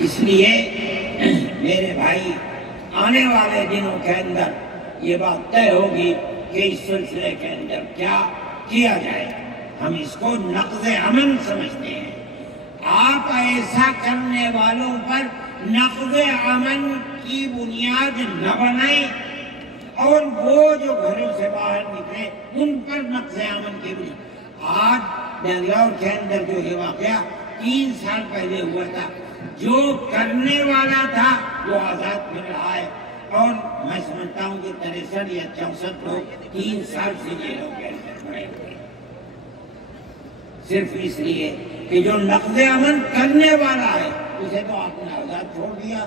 اس لیے میرے بھائی آنے والے دنوں کے اندر یہ بات طے ہوگی کہ اس سلسلے کے اندر کیا کیا جائے. ہم اس کو نقض امن سمجھتے ہیں. آپ ایسا کرنے والوں پر نقض امن کی بنیاد نہ بنائیں اور وہ جو گھروں سے باہر نکلے ان پر نقض امن کی بنیاد. آج بنگلور کے اندر جو یہ واقعہ 3 سال پہلے ہوا تھا، جو کرنے والا تھا وہ آزاد پھر رہا ہے، اور میں سمجھتا ہوں کہ 63 یا 64 لوگ 3 سال سے جیلوں کے اندر پڑے ہوئے، صرف اس لیے کہ جو نقض امن کرنے والا ہے اسے تو آپ نے آزاد چھوڑ دیا،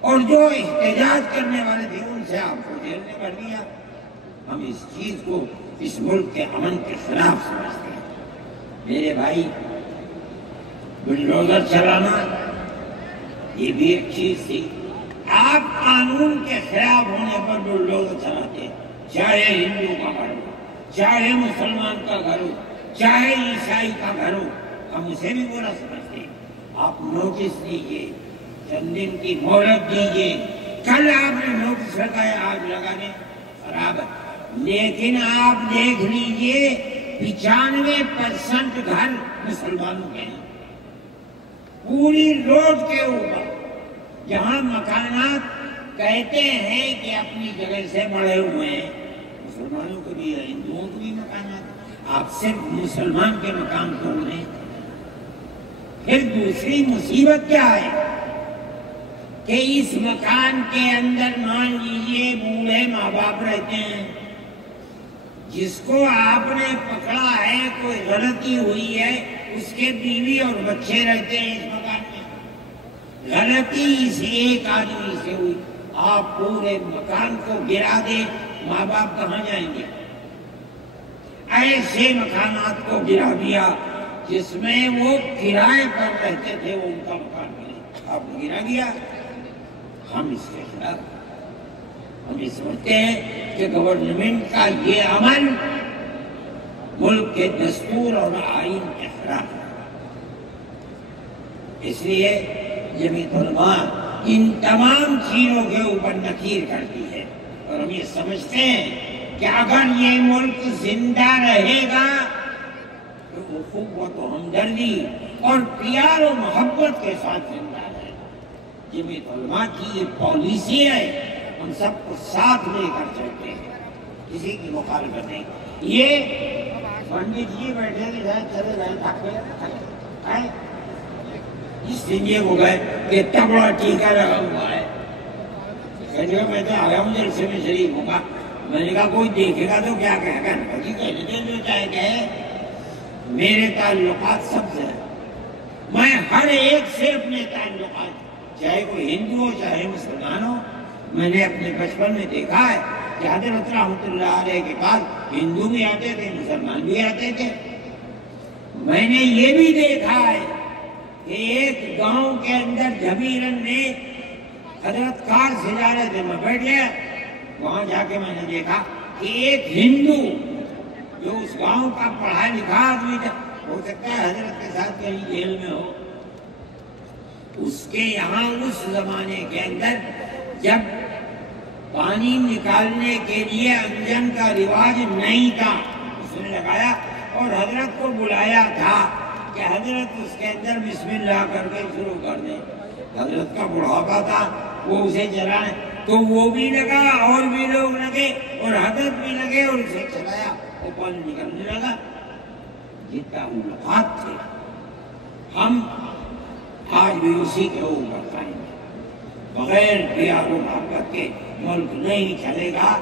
اور جو احتجاج کرنے والے تھے ان سے آپ کو جیل میں بھر دیا. ہم اس چیز کو اس ملک کے امن کے خلاف سمجھتے ہیں. میرے بھائی، بلڈوزر چلانا یہ بھی ایک چیز تھی. آپ قانون کے خلاف ہونے پر بلڈوزر چلاتے، چاہے ہندو کا گھر ہو، چاہے مسلمان کا گھر ہو، چاہے عیسائی کا گھر ہو، ہم اسے بھی برا سمجھتے ہیں. آپ نوٹس دیجیے، چند دن کی مہلت دیجیے. کل آپ نے نوٹس لگایا، آج لگانے خراب ہے، لیکن آپ دیکھ لیجیے 95% گھر مسلمانوں کے ہیں. پوری روڈ کے اوپر جہاں مکانات کہتے ہیں کہ اپنی جگہ سے بڑے ہوئے ہیں، مسلمانوں کے بھی ہے، ہندوؤں کے بھی مکانات، آپ صرف مسلمان کے مکان توڑ دیں. پھر دوسری مصیبت کیا ہے کہ اس مکان کے اندر مان لیجیے بوڑھے ماں باپ رہتے ہیں، جس کو آپ نے پکڑا ہے، کوئی غلطی ہوئی ہے، اس کے بیوی اور بچے رہتے ہیں اس مکان میں. غلطی اس ایک آدمی سے ہوئی، آپ پورے مکان کو گرا دیں، ماں باپ کہاں جائیں گے؟ ایسے مکانات کو گرا دیا جس میں وہ کرائے پر رہتے تھے، وہ ان کا مکان ملے، آپ نے گرا دیا. ہم اس کے خلاف، ہم یہ سمجھتے ہیں کہ گورنمنٹ کا یہ عمل ملک کے دستور اور آئین کے خلاف ہے. اس لیے جمعیت علماء ان تمام چیزوں کے اوپر نکیر کرتی ہے، اور ہم یہ سمجھتے ہیں کہ اگر یہ ملک زندہ رہے گا تو اخوت و ہمدردی اور پیار و محبت کے ساتھ زندہ رہے گا. جمعیت علماء کی یہ پالیسی ہے، ہم سب کو ساتھ لے کر چلتے ہیں، کسی کی مخالفت نہیں. یہ پنڈت جی بیٹھے تھے، چلے گئے اس دن یہ ہو گئے کہ اتنا بڑا ٹیکہ لگا ہوا ہے. میں تو آیا ہوں جلسے میں شریف ہوگا، میں نے کہا کوئی دیکھے گا تو کیا کہے گا؟ جی کہتے جو چاہے کہے، میرے تعلقات سب سے ہیں. میں ہر ایک سے اپنے تعلقات، چاہے کوئی ہندو ہو چاہے مسلمان ہو، میں نے اپنے بچپن میں دیکھا ہے کہ حضرت رحمت اللہ علیہ کے پاس ہندو بھی آتے تھے، مسلمان بھی آتے تھے. میں نے یہ بھی دیکھا ہے کہ ایک گاؤں کے اندر جبیرن میں حضرت کار سے جا رہے تھے، میں بیٹھ گیا، وہاں جا کے میں نے دیکھا کہ ایک ہندو جو اس گاؤں کا پڑھا لکھا آدمی تھا، ہو سکتا ہے حضرت کے ساتھ کہیں جیل میں ہو، اس کے یہاں اس زمانے کے اندر جب پانی نکالنے کے لیے انجن کا رواج نہیں تھا، اس نے لگایا اور حضرت کو بلایا تھا کہ حضرت اس کے اندر بسم اللہ کر کے شروع کر دیں. حضرت کا بڑھاپا تھا، وہ اسے چلائیں، تو وہ بھی لگا اور بھی لوگ لگے اور حضرت بھی لگے اور اسے چلایا، وہ پانی نکلنے لگا. یہ تعلقات تھے. ہم آج بھی اسی کے اوپر قائم ہیں. بغیر پیار و محبت کے ملک نہیں چلے گا.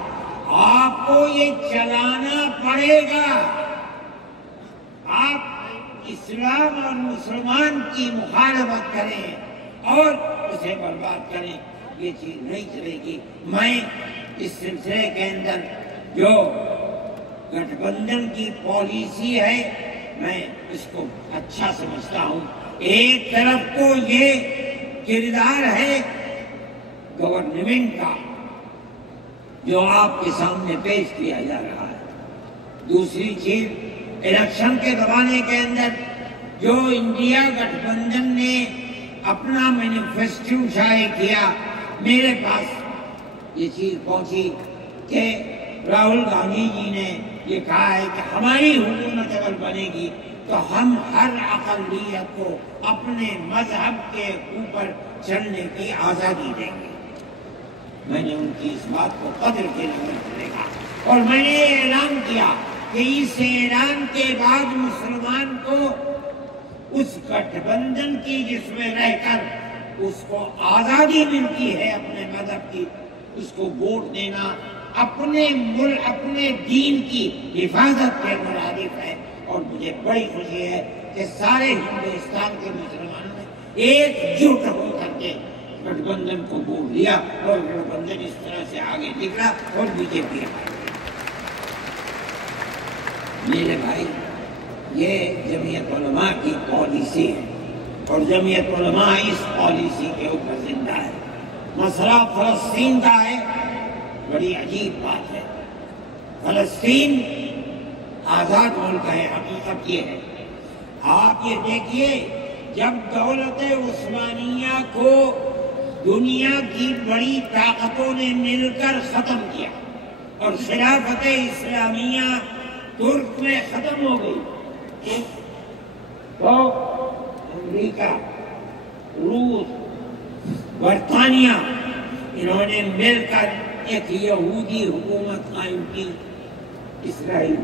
آپ کو یہ چلانا پڑے گا. آپ اسلام اور مسلمان کی مخالفت کریں اور اسے برباد کریں، یہ چیز نہیں چلے گی. میں اس سلسلے کے اندر جو گٹھ بندھن کی پالیسی ہے میں اس کو اچھا سمجھتا ہوں. ایک طرف تو یہ کردار ہے گورنمنٹ کا جو آپ کے سامنے پیش کیا جا رہا ہے. دوسری چیز الیکشن کے زمانے کے اندر جو انڈیا گٹھ بندھن نے اپنا مینیفیسٹو شائع کیا، میرے پاس یہ چیز پہنچی کہ راہل گاندھی جی نے یہ کہا ہے کہ ہماری حکومت اگر بنے گی تو ہم ہر اقلیت کو اپنے مذہب کے اوپر چلنے کی آزادی دیں گے۔ میں نے ان کی اس بات کو قدر کے لیے دیکھا اور میں نے یہ اعلان کیا کہ اس اعلان کے بعد مسلمان کو اس گٹھ بندھن کی جس میں رہ کر اس کو آزادی ملتی ہے اپنے مذہب کی، اس کو ووٹ دینا اپنے ملک اپنے دین کی حفاظت کے مرادف ہے۔ اور مجھے بڑی خوشی ہے کہ سارے ہندوستان کے مسلمانوں نے ایک جٹ ہو کر کے گٹھ بندھن کو ووٹ دیا اور گٹھ بندھن اس طرح سے آگے نکلا اور بی جے پی آئی۔ میرے بھائی، یہ جمعیت علماء کی پالیسی ہے اور جمعیت علماء اس پالیسی کے اوپر زندہ ہے۔ مسئلہ فلسطین کا ہے، بڑی عجیب بات ہے۔ فلسطین آزاد ملک ہے، حقیقت یہ ہے۔ آپ یہ دیکھیے، جب دولت عثمانیہ کو دنیا کی بڑی طاقتوں نے مل کر ختم کیا اور خلافت اسلامیہ ترک میں ختم ہو گئی تو امریکہ، روس، برطانیہ انہوں نے مل کر ایک یہودی حکومت قائم کی، اسرائیل۔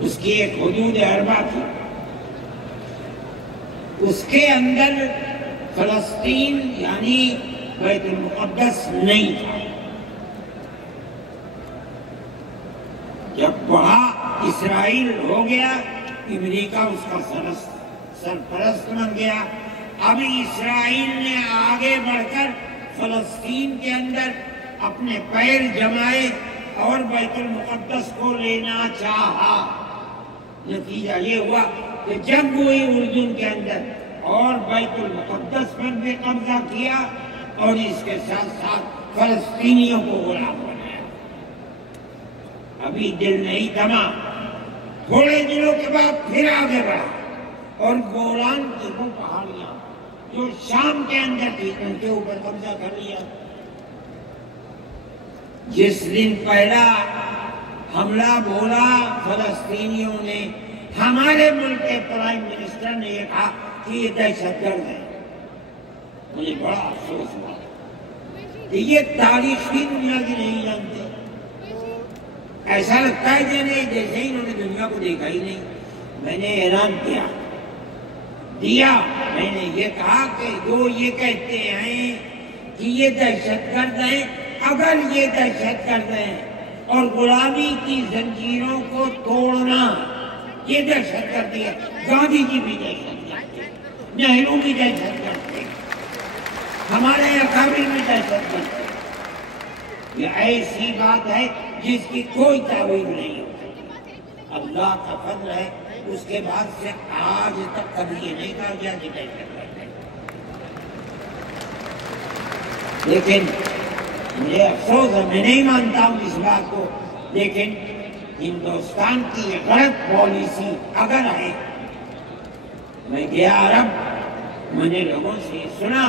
اس کی ایک حدود اربع تھی، اس کے اندر فلسطین یعنی بیت المقدس نہیں تھا۔ جب بڑا اسرائیل ہو گیا، امریکہ اس کا سرپرست بن گیا۔ اب اسرائیل نے آگے بڑھ کر فلسطین کے اندر اپنے پیر جمائے اور بیت المقدس کو لینا چاہا۔ نتیجہ یہ ہوا کہ جنگ ہوئی اردن کے اندر اور بیت المقدس پر بھی قبضہ کیا اور اس کے ساتھ ساتھ فلسطینیوں کو غلام بنایا۔ ابھی دل نہیں تھما، تھوڑے دنوں کے بعد پھر آگے بڑھا اور گولان کی وہ پہاڑیاں جو شام کے اندر تھی ان کے اوپر قبضہ کر لیا۔ جس دن پہلا حملہ بولا فلسطینیوں نے، ہمارے ملک کے پرائم منسٹر نے یہ کہا کہ یہ دہشت گرد ہے۔ مجھے بڑا افسوس ہوا کہ یہ تاریخ کی دنیا کی نہیں جانتے۔ ایسا لگتا ہے جیسے انہوں نے دنیا کو دیکھا ہی نہیں۔ میں نے اعلان دیا، میں نے یہ کہا کہ جو یہ کہتے ہیں کہ یہ دہشت گرد ہیں، اگر یہ دہشت گرد ہیں اور غلامی کی زنجیروں کو توڑنا یہ دہشت گردی ہے، گاندھی جی بھی دہشت گرد تھے، نہرو بھی دہشت گرد تھے، ہمارے اکابر بھی دہشت گرد تھے۔ یہ ایسی بات ہے جس کی کوئی تعویل نہیں ہوتی۔ اللہ کا فضل ہے، اس کے بعد سے آج تک کبھی یہ نہیں کہا گیا کہ دہشت گرد ہے۔ لیکن مجھے افسوس ہے، میں نہیں مانتا ہوں اس بات کو، لیکن ہندوستان کی یہ غلط پالیسی اگر ہے، میں گیا عرب، میں نے لوگوں سے سنا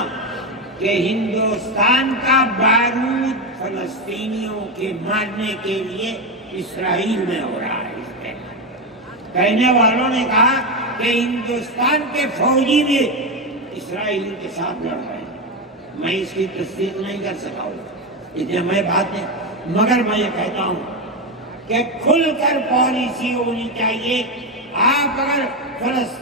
کہ ہندوستان کا بارود فلسطینیوں کے مارنے کے لیے اسرائیل میں ہو رہا ہے۔ اس پہ کہنے والوں نے کہا کہ ہندوستان کے فوجی بھی اسرائیل کے ساتھ لڑ رہے ہیں۔ میں اس کی تصدیق نہیں کر سکا ہوں، اتنے میں بات نہیں، مگر میں یہ کہتا ہوں کہ کھل کر پالیسی ہونی چاہیے۔ آپ اگر فلسطین